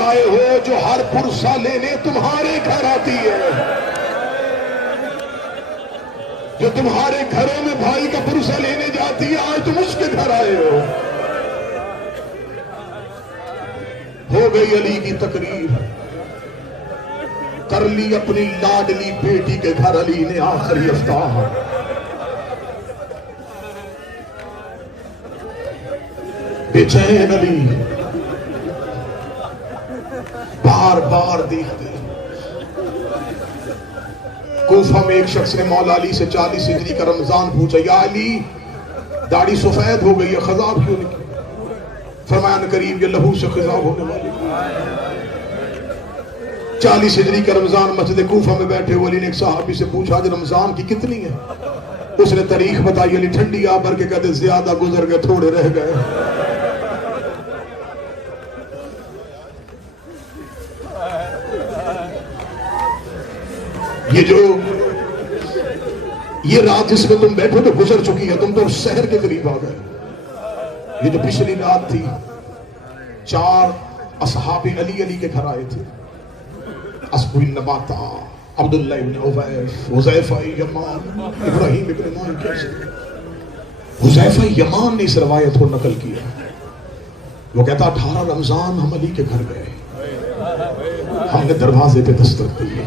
آئے ہو جو ہر پرسہ لینے تمہارے گھر آتی ہے، جو تمہارے گھروں میں بھائی کا پرسہ لینے جاتی ہے، آج تم اس کے گھر آئے ہو گئی علی کی تقریر، کر لی اپنی لاڈلی بیٹی کے گھر علی نے آخری افتتاح۔ بے چین علی بار بار دیکھتے، کوفہ میں ایک شخص نے مولا علی سے 40 ہجری کا رمضان پوچھا، یا علی داڑھی سفید ہو گئی ہے، خضاب کیوں نہیں کی؟ فرمایا ان قریب یہ لہو سے خضاب ہونے والی۔ 40 ہجری کا رمضان مسجد کوفہ میں بیٹھے ہوئے علی نے ایک صحابی سے پوچھا آج رمضان کی کتنی ہے؟ اس نے تاریخ بتائی، علی ٹھنڈی آ بھر کے کہتے زیادہ گزر گئے تھوڑے رہ گئے۔ یہ رات جس میں تم بیٹھو تو گزر چکی ہے، تم تو شہر کے قریب آ گئے۔ یہ جو پچھلی رات تھی 4 اصحاب علی کے گھر آئے تھے، اسبو النباتا، عبداللہ ابن عویف، حذیفہ یمان، ابراہیم ابن مالک۔ حذیفہ یمان نے اس روایت کو نقل کیا، وہ کہتا 18 رمضان ہم علی کے گھر گئے، ہم نے دروازے پہ دستک دی،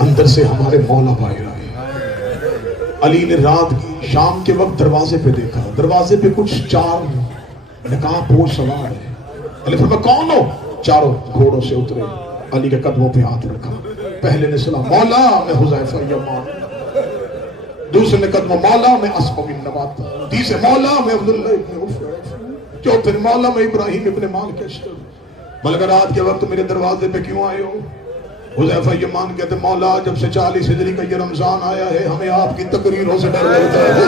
اندر سے ہمارے مولا باہر آئے۔ علی نے رات کی شام کے وقت دروازے پہ دیکھا، دروازے پہ کچھ 4 نقاب پوش سوار ہے۔ علی فرمایا کون ہو؟ چاروں گھوڑوں سے اترے، علی کے قدموں پہ ہاتھ رکھا، پہلے نے سلام مولا میں حذیفہ یمان، دوسرے نے قدموں مولا میں اسبو النباتا، تیسرے مولا میں عبداللہ ابن عویف، چوتھے مولا میں ابراہیم ابن مالک۔ مگر رات کے وقت میرے دروازے پہ کیوں آئے ہو؟ حذیفہ یمان کہتے مولا جب سے 40 ہجری کا یہ رمضان آیا ہے ہمیں آپ کی تقریروں سے ڈر لگتا ہے۔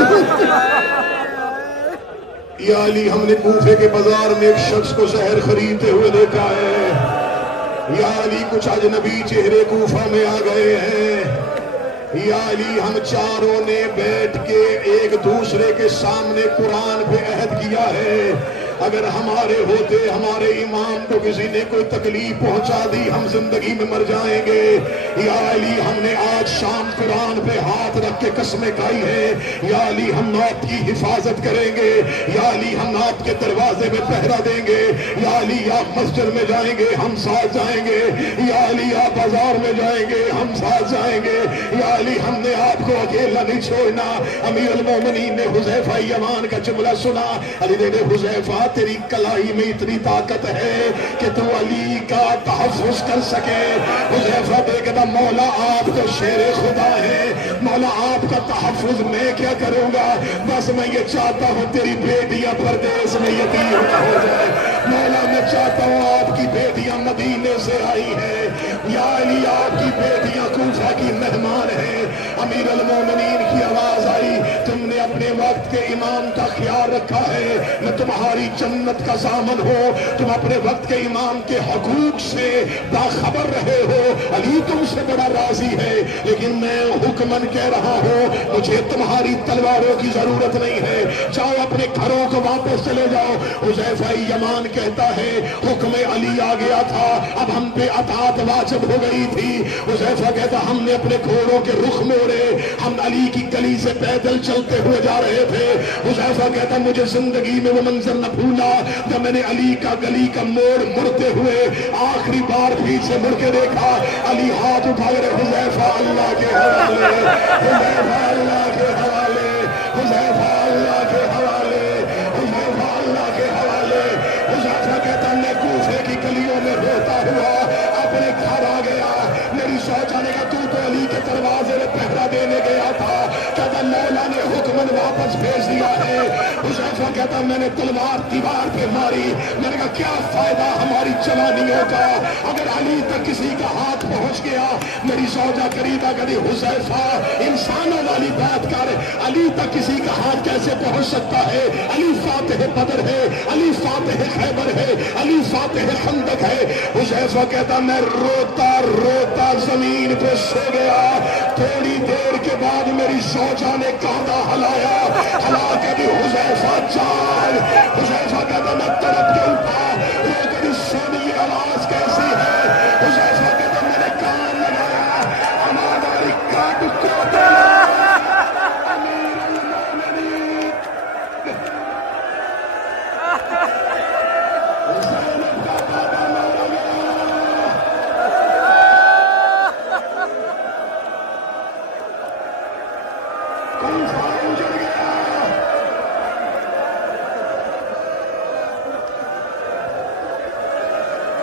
یا علی ہم نے کوفے کے بازار میں ایک شخص کو زہر خریدتے ہوئے دیکھا ہے، یا علی کچھ اجنبی چہرے کوفہ میں آ گئے ہیں، یا علی ہم چاروں نے بیٹھ کے ایک دوسرے کے سامنے قرآن پہ عہد کیا ہے اگر ہمارے ہوتے ہمارے امام کو کسی نے کوئی تکلیف پہنچا دی ہم زندگی میں مر جائیں گے۔ یا علی ہم نے آج شام قرآن پہ ہاتھ رکھ کے قسمیں کھائی ہیں، یا علی ہم آپ کی حفاظت کریں گے، یا علی ہم آپ کے دروازے میں پہرا دیں گے، یا علی آپ مسجد میں جائیں گے ہم ساتھ جائیں گے، یا علی آپ بازار میں جائیں گے ہم ساتھ جائیں گے، یا علی ہم نے آپ کو اکیلا نہیں چھوڑنا۔ امیر المومنین نے حذیفہ یمان کا جملہ سنا، علی نے حذیفہ تیری کلائی میں اتنی طاقت ہے کہ تو علی کا تحفظ کر سکے۔ حذیفہ دیکھتا مولا آپ تو شیر خدا ہے، مولا آپ کا تحفظ میں کیا کروں گا، بس میں یہ چاہتا ہوں تیری بیٹیاں پردیس میں یتیم ہو جائے، مولا میں چاہتا ہوں آپ کی بیٹیاں مدینے سے آئی ہیں، یا علی آپ کی بیٹیاں کوفہ کی مہمان ہیں۔ امیر المومنین کی آواز آئی تم نے اپنے وقت کے امام کا خیال رکھا ہے، میں تمہاری جنت کا ضامن ہو، تم اپنے وقت کے امام کے حقوق سے باخبر رہے ہو، علی تم سے بڑا راضی ہے، لیکن میں حکمن کہہ رہا ہوں مجھے تمہاری تلواروں کی ضرورت نہیں ہے، جاؤ اپنے گھروں کو واپس چلے جاؤ۔ حذیفہ یمان کہتا ہے حکم علی آ گیا تھا، اب ہم پہ اطاعت واجب ہو گئی تھی۔ حذیفہ کہتا ہم نے اپنے گھوڑوں کے رخ موڑے، ہم علی کی گلی سے پیدل چلتے ہوئے جا رہے تھے۔ حذیفہ کہتا مجھے زندگی میں وہ منظر نہ بھولا جب میں نے علی کا گلی کا موڑ مڑتے ہوئے آخری بار پیچھے مڑ کے دیکھا، علی ہاتھ اٹھا کر حذیفہ اللہ کے حوالے، حذیفہ اللہ کے حوالے، حذیفہ اللہ کے حوالے، حذیفہ اللہ کے حوالے۔ حذیفہ کہتا میں کوفے کی گلیوں میں روتا ہوا اپنے گھر آ گیا، میری زوجہ نے کہا تو علی کے دروازے میں پہرا دینے گیا تھا، کہتا مولا نے حکمن واپس بھیج دیا ہے۔ حذیفہ کہتا میں نے تلوار دیوار پہ ماری، میں نے کہا کیا فائدہ ہماری جوانیوں کا اگر علی تک کسی کا ہاتھ پہنچ گیا۔ میری زوجہ قریبہ کہتی حذیفہ انسانوں والی بات کر، علی تک کسی کا ہاتھ کیسے پہنچ سکتا ہے؟ علی فاتح بدر ہے، علی فاتح خیبر ہے، علی فاتح خندق ہے۔ حذیفہ کہتا میں روتا روتا زمین پہ سو گیا، تھوڑی دیر کے بعد میری زوجہ نے کاندا ہلایا، ہلا کے بھی حذیفہ جان، حذیفہ کہتا میں تڑپ کے اٹھا، وہ کہتی سونیا آواز کیسی ہے؟ حذیفہ کہتا میں نے کان لگایا، امان والی کاٹ کو دینا امیر المومنین زینب کا بابا مارا گیا، کوفہ اجڑ گیا۔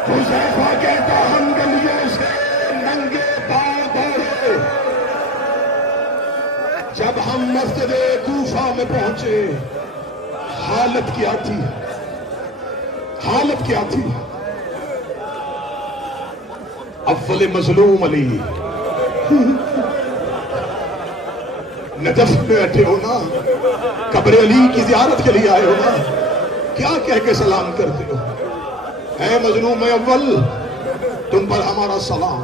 حذیفہ کہتا ہم گلیوں سے ننگے پاؤں دوڑے، جب ہم مسجد کوفہ میں پہنچے حالت کیا تھی، حالت کیا تھی؟ اول مظلوم علی نجف میں بیٹھے ہو نا، قبر علی کی زیارت کے لیے آئے ہو نا، کیا کہہ کے سلام کرتے ہو؟ اے مظلوم اول تم پر ہمارا سلام۔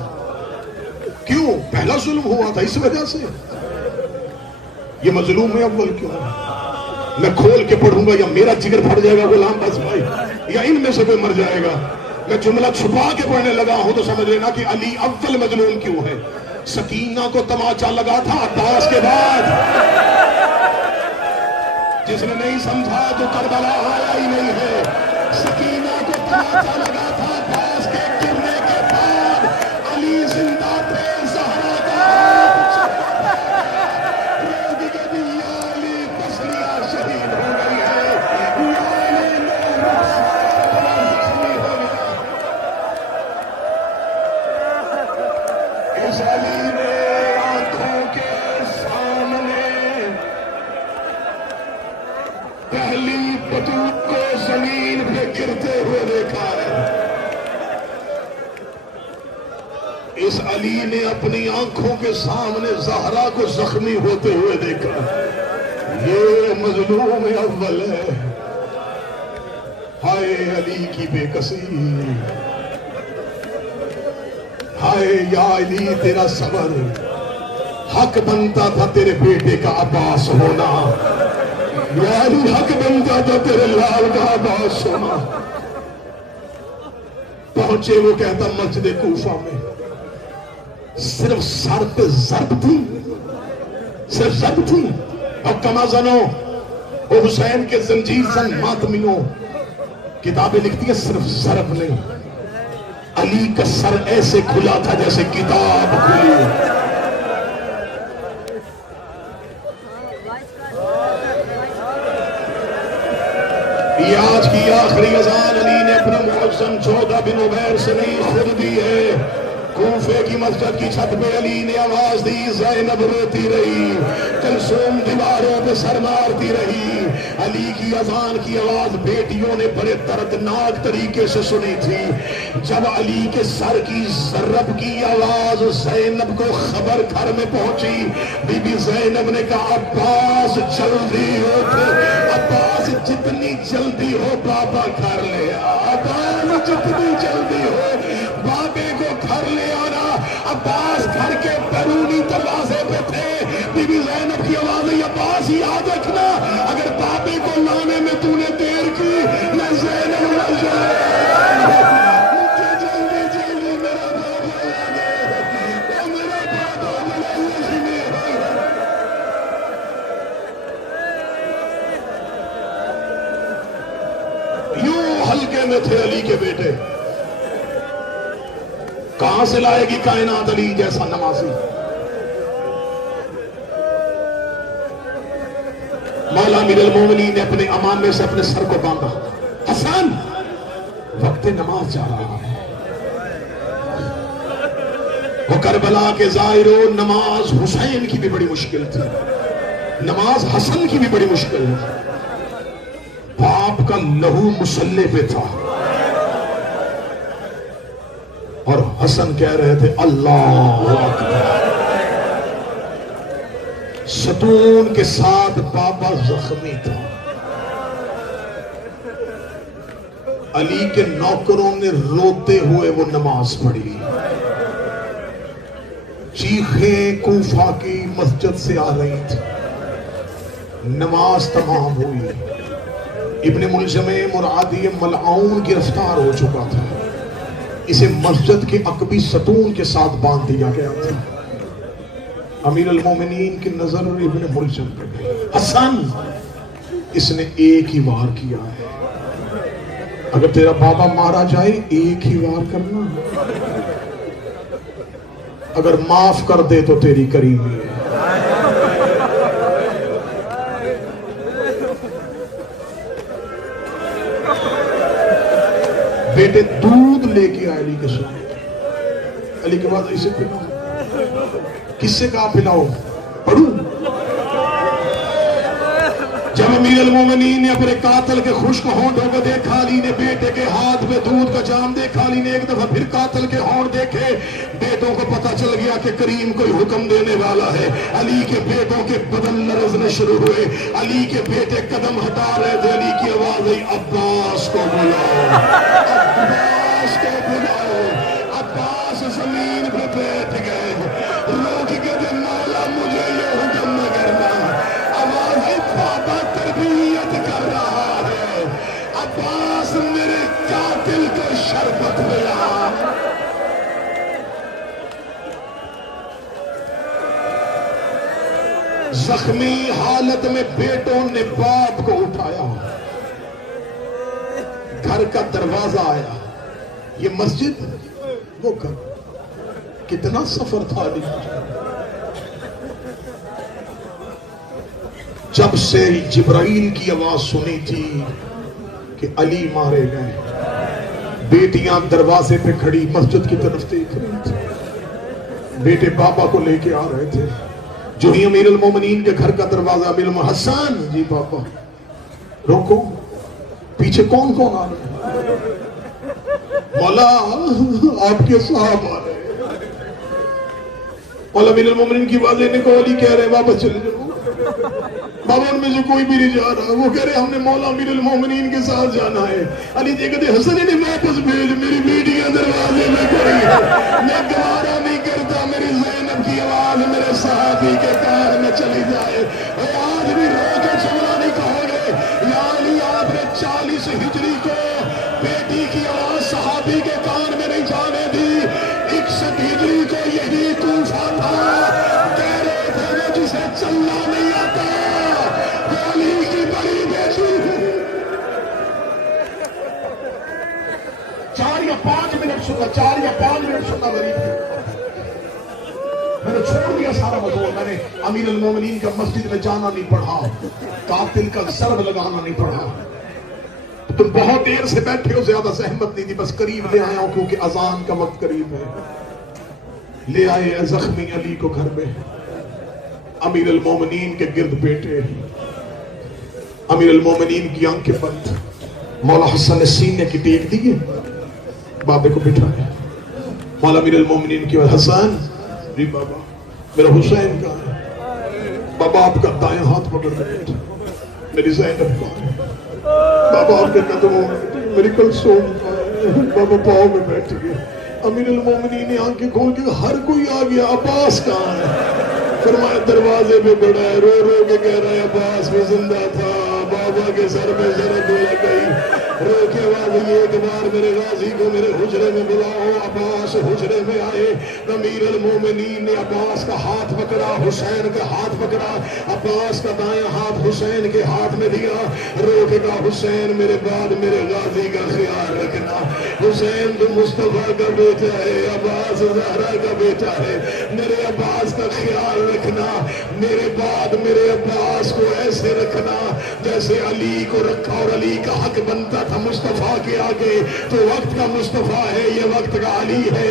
کیوں؟ پہلا ظلم ہوا تھا اس وجہ سے۔ یہ مظلوم اول کیوں؟ میں کھول کے پڑھوں گا یا میرا جگر پھٹ جائے گا غلام بس بھائی، یا ان میں سے کوئی مر جائے گا؟ میں جملہ چھپا کے پڑھنے لگا ہوں تو سمجھ لینا کہ علی اول مظلوم کیوں ہے۔ سکینہ کو تماچا لگا تھا عباس کے بعد، جس نے نہیں سمجھا تو کربلا آیا ہی نہیں ہے۔ سکینہ کو تماچا لگا تھا عباس کے گرنے کے بعد، علی زندہ تھے، زہرا کا روگ کے بھی یا علی تسلیہ شہید ہو گئی ہے، یا علی زخمی ہو گیا۔ اس علی نے آنکھوں کے سامنے پہلی بطوط کو زمین پہ گرتے ہوئے دیکھا ہے۔ اس علی نے اپنی آنکھوں کے سامنے زہرا کو زخمی ہوتے ہوئے دیکھا۔ یہ مظلوم اول ہے۔ ہائے علی کی بے کسی، ہائے یا علی تیرا صبر، حق بنتا تھا تیرے بیٹے کا عباس ہونا، یا علی حق بنتا تھا تیرے لال کا عباس ہونا۔ پہنچے وہ کہتا مسجد کوفہ میں صرف سر پہ ضرب تھی، صرف ضرب تھی، اور کما زنو وہ حسین کے زنجیر زن ماتمیوں کتابیں لکھتی ہیں صرف ضرب نہیں، علی کا سر ایسے کھلا تھا جیسے کتاب کھلی۔ یہ آج کی آخری اذان علی نے اپنے مؤذن 14 بن عمیر سے نہیں خود دی ہے۔ کوفے کی مسجد کی چھت پہ علی نے آواز دی، زینب روتی رہی، کلثوم دیواروں پہ سر مارتی رہی۔ علی کی اذان کی آواز بیٹیوں نے بڑے دردناک طریقے سے سنی تھی۔ جب علی کے سر کی ضرب کی آواز زینب کو خبر گھر میں پہنچی، بی بی زینب نے کہا عباس جلدی اٹھ، عباس جتنی جلدی ہو بابا گھر لے آ، عباس جتنی جلدی ہو بابے کو گھر لے آنا۔ عباس گھر کے بیرونی دروازے پہ تھے، بی بی زینب کی آواز ہے عباس یاد رکھنا اگر بابے کو لانے میں تو نے دیر کی میں زینب مر جائے، مجھے جلدی جلدی میرا بابا یاد ہے، میرا بابا ملازمی ہے۔ یوں ہلکے میں تھے علی کے بیٹے، کہاں سے لائے گی کائنات علی جیسا نمازی؟ مولا امیر المومنین نے اپنے امامے سے اپنے سر کو باندھا، حسن وقت نماز جا رہا ہے۔ وہ کربلا کے ظاہروں نماز حسین کی بھی بڑی مشکل تھی، نماز حسن کی بھی بڑی مشکل تھی۔ باپ کا لہو مسلح پہ تھا اور حسن کہہ رہے تھے اللہ اکبر۔ ستون کے ساتھ بابا زخمی تھا۔ علی کے نوکروں نے روتے ہوئے وہ نماز پڑھی، چیخیں کوفہ کی مسجد سے آ رہی تھی۔ نماز تمام ہوئی، ابن ملجم مرادی ملعون گرفتار ہو چکا تھا۔ اسے مسجد کے عقبی ستون کے ساتھ باندھ دیا گیا تھا. امیر المومنین کی نظر ابن ملجم پہ گئی. حسن اس نے ایک ہی وار کیا ہے. اگر تیرا بابا مارا جائے ایک ہی وار کرنا, اگر معاف کر دے تو تیری کریمی ہے. بیٹے دودھ لے کے آئے علی کے سامنے. علی کے بعد اسے پلاؤ. کس سے کہا پلاؤ؟ پڑھوں. جب امیر المومنین نے اپنے قاتل کے خشک ہونٹوں کو دیکھا, علی نے بیٹے کے ہاتھ میں دودھ کا جام دیکھا, علی نے ایک دفعہ پھر قاتل کے ہونٹ دیکھے. بیٹوں کو پتہ چل گیا کہ کریم کوئی حکم دینے والا ہے. علی کے بیٹوں کے بدن لرزنے شروع ہوئے. علی کے بیٹے قدم ہٹا رہے تھے. علی کی آواز آئی, عباس کو بلاؤ, عباس کو بلاؤ. عباس زمین پہ بیٹھ گئے. روک کے دے, مولا مجھے یہ حکم نہ کرنا. آواز آئی, بابا تربیت کر رہا ہے. عباس میرے قاتل کو شربت ملا. زخمی حالت میں بیٹوں نے باپ کو اٹھایا. گھر کا دروازہ آیا. یہ مسجد, وہ گھر. کتنا سفر تھا علی. جب سے جبرائیل کی آواز سنی تھی کہ علی مارے گئے, بیٹیاں دروازے پہ کھڑی مسجد کی طرف دیکھ رہی تھی. بیٹے بابا کو لے کے آ رہے تھے. جو ہی امیر المومنین کے گھر کا دروازہ, امیر المومنین, حسن جی بابا روکو, پیچھے کون کون آ رہے ہیں؟ مولا آپ کے صاحب آ رہے ہیں. مولا امیر المومنین کی واضح نے کو علی کہہ رہے ہیں واپس چلے جاؤ. بابا ان میں سے کوئی بھی نہیں جا رہا. وہ کہہ رہے ہم نے مولا امیر المومنین کے ساتھ جانا ہے. علی جی کہتے حسن نے واپس بھیج, میری بیٹیاں دروازے میں کھڑی ہے, میں گوارا نہیں کرتا میری زینب کی آواز میرے صحابی کے کان میں چلی جائے. آج بھی رو کے چلا نہیں کہو گے یا علی آپ نے 40 ہجری کو بیٹی کی آواز صحابی کے کان میں نہیں جانے دی. 61 ہجری کو یہی کوفہ تھا. کہہ رہے تھے وہ جسے چلنا نہیں آتا وہ علی کی بڑی بیٹی. 4 یا 5 منٹ سننا, 4 یا 5 منٹ سننا غریب ہے. میں نے چھوڑ دیا سارا موضوع. میں نے امیر المومنین کا مسجد میں جانا نہیں پڑھا, قاتل کا ضرب لگانا نہیں پڑھا. تم بہت دیر سے بیٹھے ہو, زیادہ زحمت نہیں تھی, بس قریب لے آیا ہوں کیونکہ اذان کا وقت قریب ہے. لے آئے زخمی علی کو گھر میں. امیر المومنین کے گرد بیٹے, امیر المومنین کی آنکھیں بند. مولا حسن نے سینے کی ٹیک دیے, بابے کو بٹھایا. مولا امیر المومنین کی حسن جی بابا میرا حسین کہاں ہے؟ بابا آپ کا دائیں ہاتھ پکڑ کے بیٹھا. میری زینب کہاں ہے؟ بابا آپ کے قدموں میں. میری کلثوم کہاں ہے؟ بابا پاؤں میں بیٹھ گئے. امیر المومنین نے آنکھیں کھول کے ہر کوئی آ گیا. عباس کہاں ہے؟ فرمایا دروازے پہ بڑا ہے, رو رو کے کہہ رہا ہے عباس بھی زندہ تھا. بابا کے سر میں ضرب لگ گئی. رو کے بعد ایک بار میرے غازی کو میرے حجرے میں بلاؤ. عباس حجرے میں آئے. امیر المومنین نے عباس کا ہاتھ پکڑا, حسین کا ہاتھ پکڑا. عباس کا دائیں ہاتھ حسین کے ہاتھ میں دیا. رو کے کہا حسین میرے بعد میرے غازی کا خیال رکھنا. حسین تو مصطفیٰ کا بیٹا ہے, عباس زہرا کا بیٹا ہے. میرے عباس کا خیال رکھنا. میرے بعد میرے عباس کو ایسے رکھنا جیسے علی کو رکھا, اور علی کا حق بنتا تھا مصطفیٰ کے آگے. تو وقت کا مصطفیٰ ہے, یہ وقت کا علی ہے.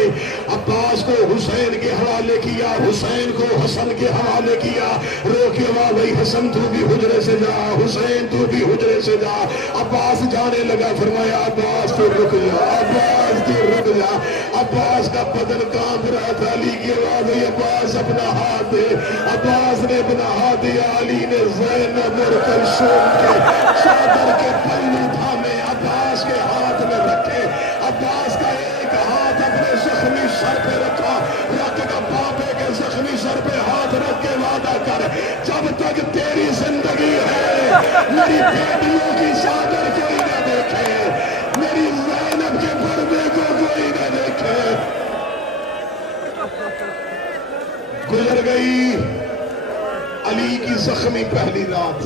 عباس کو حسین کے حوالے کیا, حسین کو حسن کے حوالے کیا. رو کے بعد حسن تو بھی حجرے سے جا, حسین تو بھی حجرے سے جا. عباس جانے لگا. فرمایا عباس تو رک جا, عباس تو رک جا. عباس کا بدن کانپ رہا تھا. علی کی آواز ہے عباس اپنا ہاتھ دے. عباس نے اپنا ہاتھ دیا. علی نے زینب اور کلثوم کے چادر کے پلو تھامے عباس کے ہاتھ میں رکھے. عباس کا ایک ہاتھ اپنے زخمی سر پہ رکھا. رکھ کا بابے کے زخمی سر پہ ہاتھ رکھ کے وعدہ کر, جب تک تیری زندگی ہے میری بیٹیوں کی چادر کوئی نہ دیکھے, میری زینب کے پردے کو کوئی نہ دیکھے. گزر گئی علی کی زخمی پہلی رات.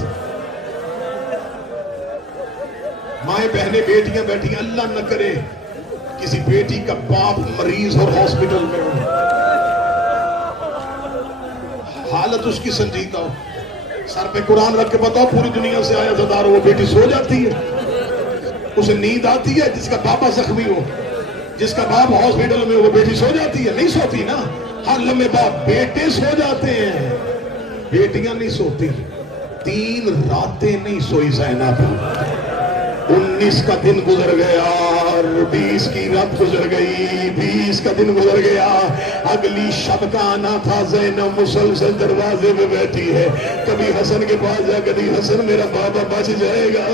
مائیں بہنیں بیٹیاں بیٹھی, اللہ نہ کرے کسی بیٹی کا باپ مریض اور ہاسپٹل میں ہو, حالت اس کی سنجیدہ ہو, سر پہ قرآن رکھ کے بتاؤ پوری دنیا سے آیا زدار ہو, وہ بیٹی سو جاتی ہے؟ اسے نیند آتی ہے؟ جس کا بابا زخمی ہو, جس کا باپ ہاسپٹل میں ہو, وہ بیٹی سو جاتی ہے؟ نہیں سوتی نا. ہر لمحے باپ بیٹے سو جاتے ہیں, بیٹیاں نہیں سوتی. 3 راتیں نہیں سوئی زینب. 19 کا دن گزر گیا اور 20 کی رات گزر گئی, 20 کا دن گزر گیا. اگلی شب کا آنا تھا. زینب مسلسل دروازے میں بیٹھی ہے, کبھی حسن کے پاس جا کبھی حسن میرا بابا بچ جائے گا,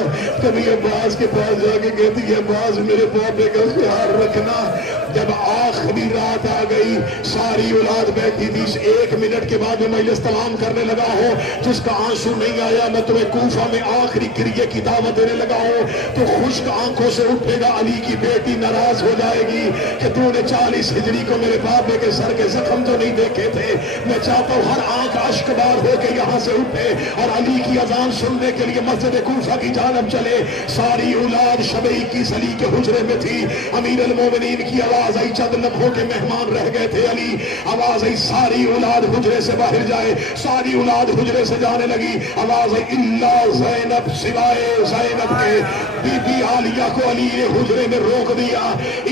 کبھی عباس کے پاس جا کے کہتی ہے عباس میرے بابے کا خیال رکھنا. جب آخری رات آ گئی ساری اولاد بیٹھی تھی. 1 منٹ کے بعد میں مجلس تمام کرنے لگا ہوں, جس کا آنسو نہیں آیا میں تمہیں کوفہ میں آخری کریے کی دعوت دینے لگا ہوں. تو خشک آنکھوں سے اٹھے گا, علی کی بیٹی ناراض ہو جائے گی کہ تو نے 40 ہجری کو میرے بابے کے سر کے زخم تو نہیں دیکھے تھے. میں چاہتا ہوں ہر آنکھ اشکبار ہو کے یہاں سے اٹھے اور علی کی اذان سننے کے لیے مسجد کوفہ کی جانب چلے. ساری اولاد شب 21 علی کے حجرے میں تھی. امیر المومنین کی آواز آئی, چند لمحوں کے مہمان رہ گئے تھے علی. آواز آئی ساری اولاد حجرے سے باہر جائے. ساری اولاد حجرے سے جانے لگی. آواز آئی الا زینب, سوائے زینب کے. بی بی عالیہ کو علی نے حجرے میں روک دیا.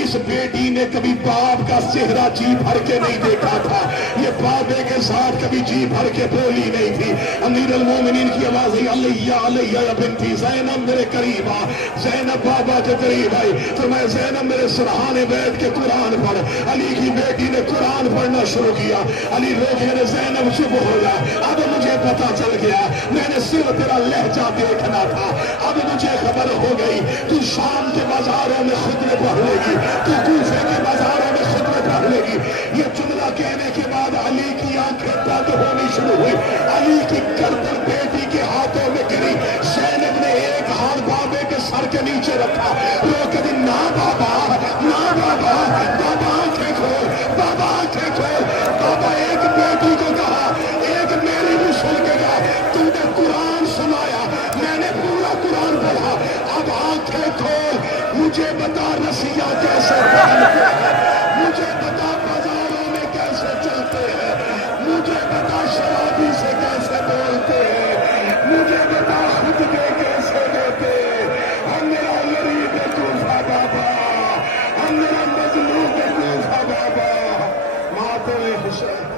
اس بیٹی نے کبھی باپ کا چہرہ جی بھر کے نہیں دیکھا تھا, یہ بابے کے ساتھ کبھی جی بھر کے بولی نہیں تھی. امیر المومنین کی آواز آئی علیہ علیہ یا بنتی زینب میرے قریب آ. زینب بابا کے قریب آئی تو میں زینب میرے سرحانے بیٹھ کے قرآن پڑھ. علی کی بیٹی نے قرآن پڑھنا شروع کیا. علی روکے نے زینب چپ ہو جا, اب مجھے پتا چل گیا, میں نے صرف تیرا لہجہ دیکھنا تھا, اب مجھے خبر ہو گئی تو شام کے بازاروں میں خطبے پڑھ لے گی, تو کوفے کے بازاروں میں خطبے پڑھ لے گی. یہ جملہ کہنے کے بعد علی کی آنکھیں بند ہونی شروع ہوئی. علی کی گردن بیٹی کے ہاتھوں میں گری. زینب نے ایک ہاتھ بابے کے سر کے نیچے رکھا, وہ کہتی نا بابا, نا بابا, بابا آنکھیں کھول, بابا آنکھیں کھول. بابا ایک بیٹی کو کہا, ایک میری بھی سن کے کہا, تم نے قرآن سنایا, میں نے پورا قرآن پڑھا, اب آنکھیں کھول. مجھے بتا رسیہ کیسے پہنتے ہیں, مجھے بتا بازاروں میں کیسے چلتے ہیں, مجھے بتا شرابی سے کیسے بولتے ہیں, مجھے بتا خطبے کیسے دیتے ہیں. ہم میرا غریب کوفہ بابا, ہم میرا مظلوم کوفہ بابا. ماتم حسین